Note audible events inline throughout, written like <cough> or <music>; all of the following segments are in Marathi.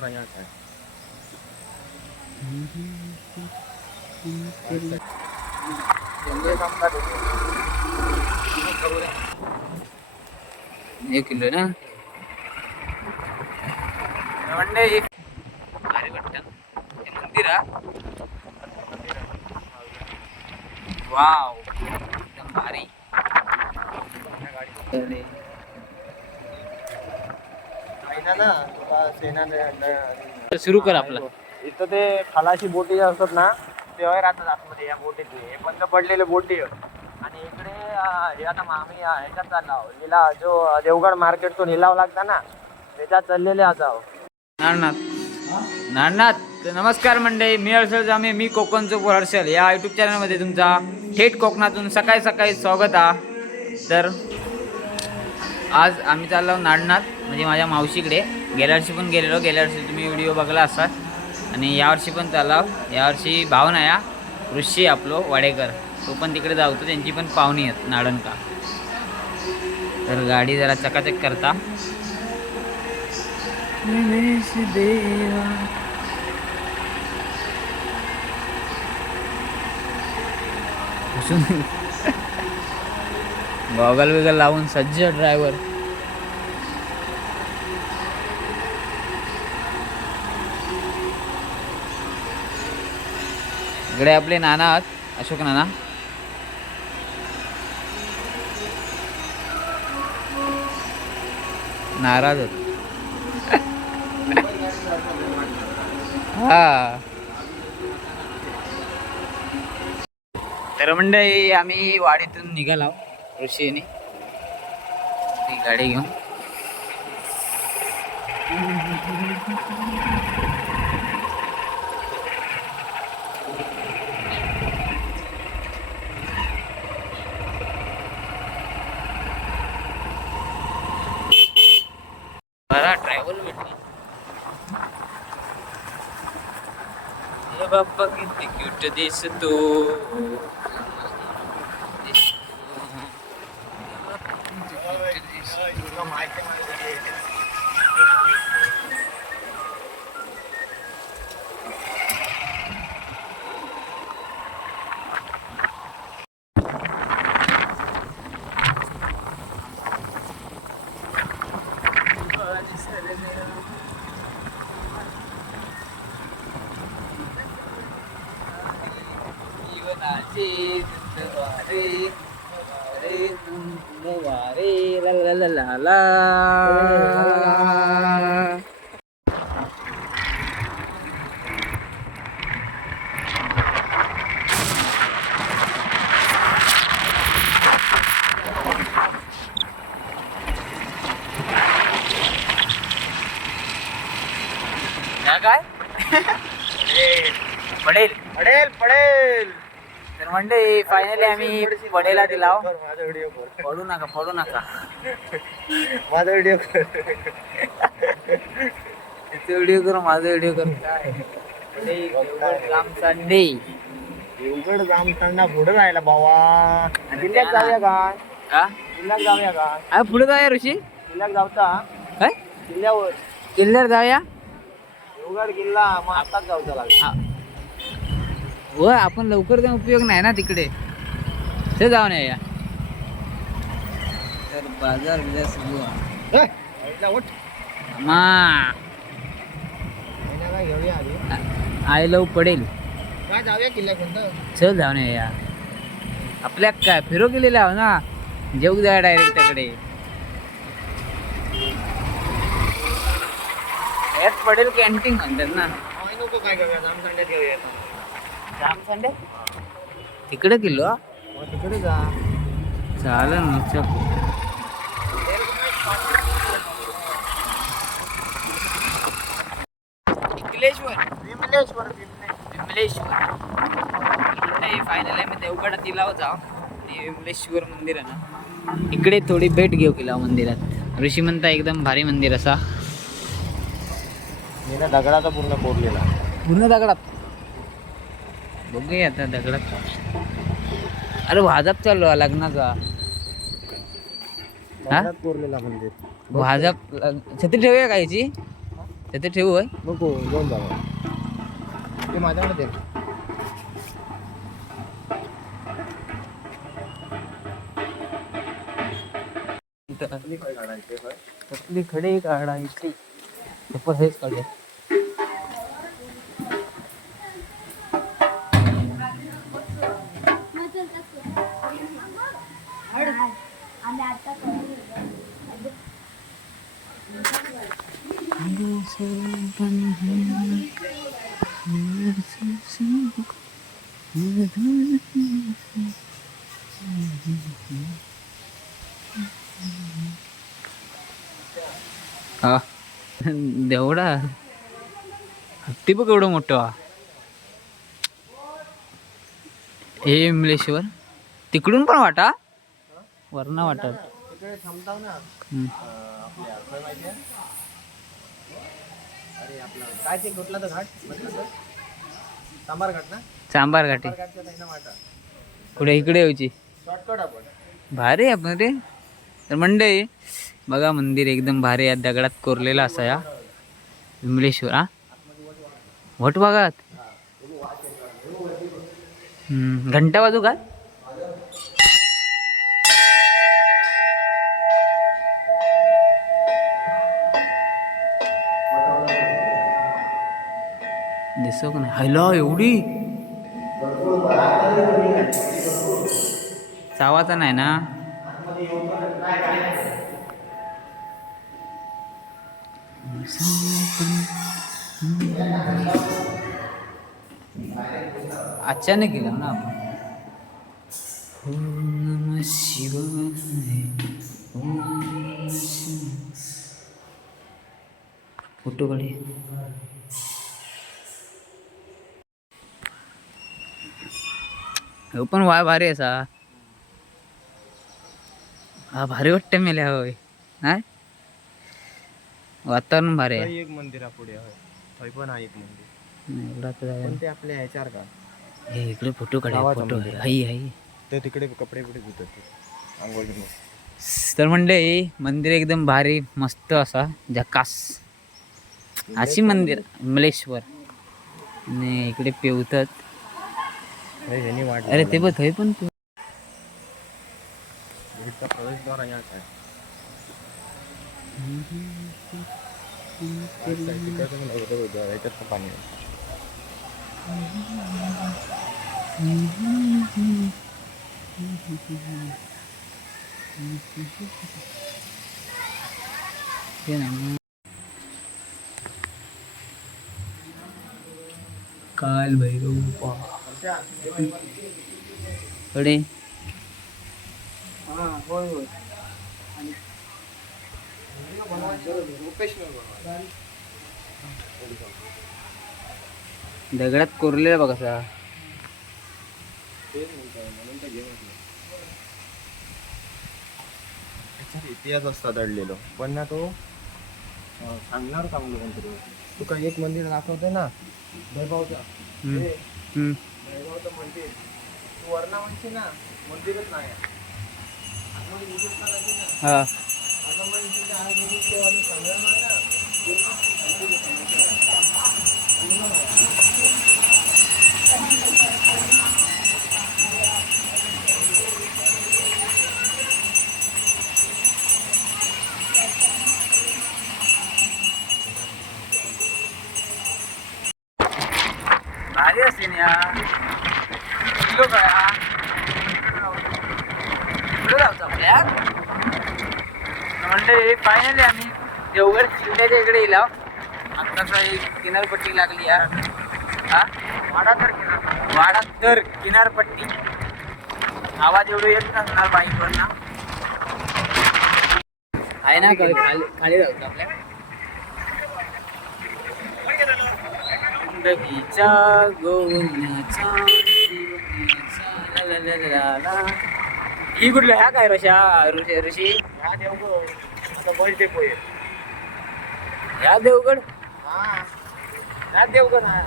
हमारा यहाँ का है एक किलो ना? म्हणजे एक भारी वाटतं हे? मंदिर ना तर सुरू कर आपला इथं ते खालाशी बोटी ज्या असतात ना तेव्हा राहतात आतमध्ये या बोटीत हे बंद पडलेले बोटी. आणि इकडे अं, हे आता आम्ही अं, ह्याच्यात चाललो आहोत. लिला जो देवगड मार्केट तो निलाव लागता ना त्याच्यात चाललेले आता आहोत. नारनाथ नारनाथ तर नमस्कार मंडळी मी हर्षल जामे मी कोकणचो पोर हर्षल या यूट्यूब चॅनलमध्ये तुमचा थेट कोकणातून सकाळी सकाळी स्वागत आहे तर आज आम्ही चाललो नारनाथ म्हणजे माझ्या मावशीकडे. गेल्या वर्षी पण गेलेलो गेल्या वर्षी तुम्ही व्हिडिओ बघला असाल. आणि यावर्षी पण चाललो. यावर्षी भावना या ऋषी आपलो वाडेकर. तो पण तिकडे जाऊतो त्यांची पण पाहुणी आहेत नाडणका तर गाडी जरा चकाचक करता. देवा. गॉगल बिगल लावून सज्ज ड्रायव्हर. इकडे आपले नाना आहात. अशोक नाना. नाराज होत. <laughs> हा. तर म्हणजे आम्ही वाडीतून निघालो ऋषीने ती गाडी घेऊन बरा ट्रॅव्हल भेटली. बाप्पा किती क्यूट दिसतो. म्हणजे फायनली आम्ही पडेला दिला माझा व्हिडिओ कर पडू नका पडू नका माझा व्हिडिओ कर तिथे व्हिडिओ करू माझा व्हिडिओ करू काय संडे उघड जाम थंडा पुढे राहिला भावा जिल्ह्यात जाऊया का? हा? जिल्ह्यात जाऊया का? आ, पुढे जाऊया ऋषी. जिल्ह्यात जाऊचा काय? किल्ल्यावर. किल्ल्यावर जाऊया. देवगड किल्ला मग आताच जाऊचा लागला हा. आपण लवकर जाऊन उपयोग नाही ना तिकडे. ते जाऊन या तर बाजार बिजार सुरू आय लव पडेल. काय चल जाऊन या आपल्या काय फिरो गेलेले आहो ना? जेऊ जाय डायरेक्ट त्याकडे यात पडेल कॅन्टीन म्हणतात ना. माहिती नको काय घेऊया जाम थंड्यात घेऊया जाम संडे तिकडे किलो हा? मग तिकडे जा चालेल ना चल विमलेश्वर विमलेश्वर विमलेश्वर फायनल आम्ही देवगडात दिला जाऊ आणि विमलेश्वर मंदिर आहे ना इकडे थोडी भेट घेऊ केला मंदिरात ऋषी म्हणता एकदम भारी मंदिर असा मी ना दगडाचा पूर्ण कोरलेला पूर्ण दगडात बघूया आता दगडात अरे भाजप चालू आहे लग्नाचा. कोरलेला मंदिर. भाजप छत्री ठेवूया कायची तर ते ठेवू आहे नको घेऊन जाऊ. ते माझ्याकडे दे. कसली खडे काढायची पण हेच काढे हत्ती बघ एवढं मोठं. वा हे विमलेश्वर तिकडून पण वाटा? वरना वाटा तिकडे काय ते कुठला तर घाट सांबार घाट. ना घाटी सांबार इकडे यायची. शॉर्टकट आपण भारी आहे आपण रे. तर मंडई बघा मंदिर एकदम भारी आहे. दगडात कोरलेला असा या. विमलेश्वर हा. वट भागात घंटा वाजू का? दिसो का नाही? हॅलो एवढी? चावाचा नाही ना? अचानक गेलो ना आपण. ओम नमः शिवाय फोटो हो पण वाय भारी असा हा भारी वाटते मेल्या होय. नाही वातावरण भारी आहे. एक मंदिरा पुढे होय थंय पण आहे एक मंदिर नाही, एवढा तर ते आपल्या ह्याच्यावर का. हे इकडे फोटो काढा गावाचं फोटो मंदिर. हाई हाई ते तिकडे कपडे कुठे धुतात ते. आंघोळ बिंघोळ. तर म्हणले मंदिर एकदम भारी मस्त असा झकास. अशी मंदिर मलेश्वर. आणि इकडे पेवतात. अरे ह्यानी वाट अरे ते बघ थंय पण तू प्रवेशद्वार आहे काय? ह्याच्यात पाणी आहे. ते दगडात कोरलेला बघ त्याच्यात इतिहास असता दडलेलो. पण ना तो सांगणार चांगलं कोणतरी. तुका एक मंदिर दाखवते ना? वैभवचा. वैभवचं मंदिर. तू वरणा म्हणशी ना मंदिरच नाही? हा. आता म्हणशील ते आहे गेली तेव्हा आणि सांगणार नाही ना. भारी असते ना या किलो काय इकडे जाऊचं आपल्या म्हणजे फायनली आम्ही देवगड किल्ल्याच्या इकडे येलो आत्ताचा एक किनारपट्टी लागली यार. हा? वाडा तर केला वाडा तर किनारपट्टी. आवाज एवढं येत नसणार बाईकवर ना. आहे ना खाली खाली जाऊचं आपल्या. ला ला. ही कुठलं? ह्या काय ऋषा? ऋषी ऋषी? हा देवगड बस डेपो आहे. ह्या देवगड? हा. देवगड हा.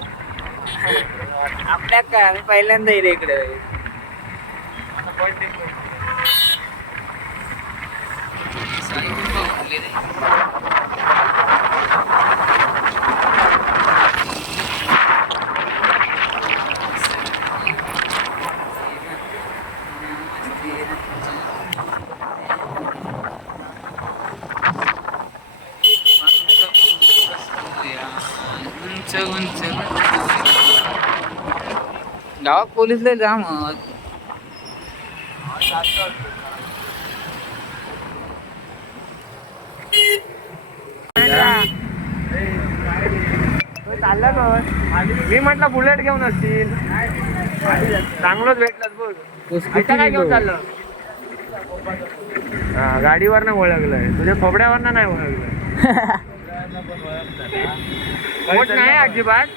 आपल्या काय आम्ही पहिल्यांदा येईल इकडे. आता बस डेपो पोलीस लय जाम चालला मी म्हटलं बुलेट घेऊन असतील चांगलंच भेटलं बोल आता काय घेऊन चाललं? हा गाडीवर नाही ओळखलंय. तुझ्या खोबड्यावर नाही ओळखलं खोट नाही अजिबात.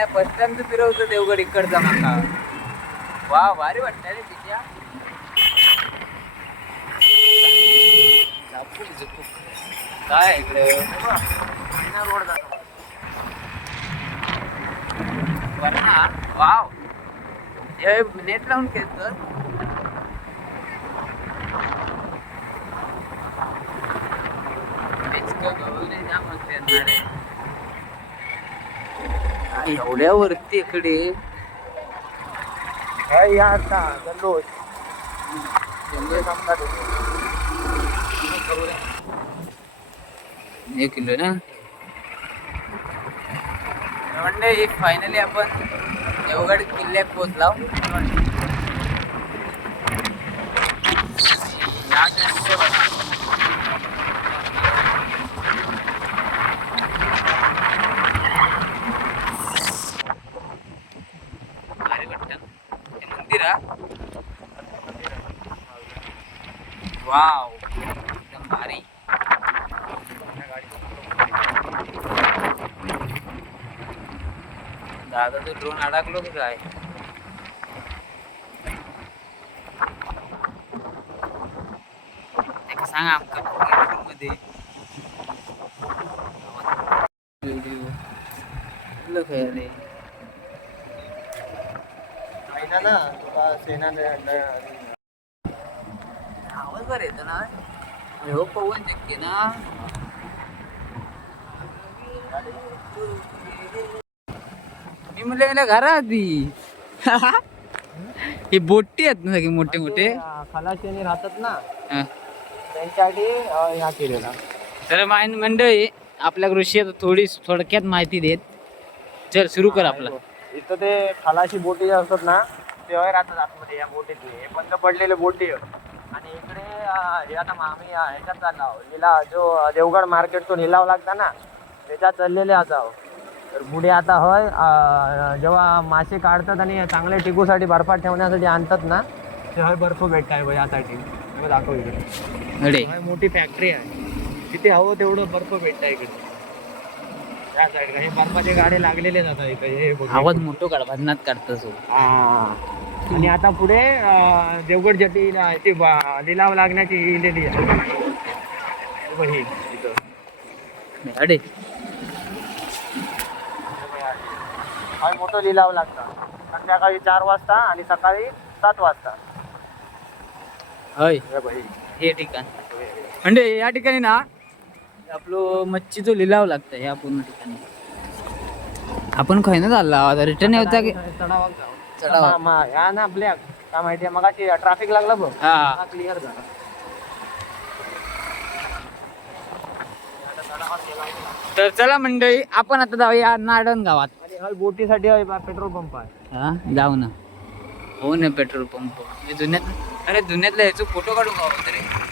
नाही फर्स्ट टाइम फिरवतो देवगड इकडचा माका. वा भारी वाटत रे तिच्या काय इकडे? रोड जातो वाव. हे नेट लावून खेळतो एवढ्या वरती इकडे. काय एक किलो ना? म्हणजे फायनली आपण देवगड किल्ल्यात पोहोचलो या दृश्य बघा. भारी वाटतं ना? हे मंदिर हा वाव एकदम भारी दादा तो ड्रोन अडकलो की काय एक सांग आमका मध्ये व्हिडिओ रे महिना ना तुला सेना आवाज बरं येतो ना हो पवन चक्की ना मी म्हणले मला घरा आधी. हे बोटी आहेत ना सगळे मोठे मोठे. खलाशी राहतात ना. त्यांच्यासाठी ह्या केलेला. तर माइन मंडळी आपल्या कृषी थोडी थोडक्यात माहिती देत. चल सुरू कर आपला. इथं ते खलाशी बोटी जे असतात ना ते वगैरे राहतात आतमध्ये या बोटीत हे बंद पडलेले बोटी. आणि इकडे हे आता आम्ही ह्याच्यात चाललो. लिला जो देवगड मार्केट तो निलाव लागता ना त्याच्यात चाललेले आता पुढे आता होय जेव्हा मासे काढतात आणि चांगले टिकूसाठी बर्फात ठेवण्यासाठी आणतात ना ते होय बर्फ भेटताय बघ यासाठी. दाखव इकडे. मोठी फॅक्टरी आहे. तिथे हवं तेवढं बर्फ भेटतं इकडे. या साईडला हे बर्फाचे गाडे लागलेले जातात इकडे. हे. आवाज मोठो काढ भजनात काढतो हा. आणि आता पुढे देवगड जटी लिलाव लागण्याची इलेली आहे. अरे. हा मोठं लिलाव लागतात संध्याकाळी चार वाजता आणि सकाळी सात वाजता. हय. हे ही. हे ठिकाण. म्हणजे या ठिकाणी ना आपलं मच्छीचं लिलाव लागतं ह्या पूर्ण ठिकाणी. आपण खय ना चालला आता रिटर्न येऊचा की चढावात जाऊ. चढावा. या ना आपल्या काय माहिती आहे? मगाशी ट्रॅफिक लागला बघ. हा. क्लिअर झाला. तर चला मंडळी आपण आता जाऊया नाडण गावात. बोटीसाठी आहे बा पेट्रोल पंप आहे. हा? जाऊ ना. हो ना पेट्रोल पंप. जुन्यात अरे जुन्यातला याचा फोटो काढू का तरी.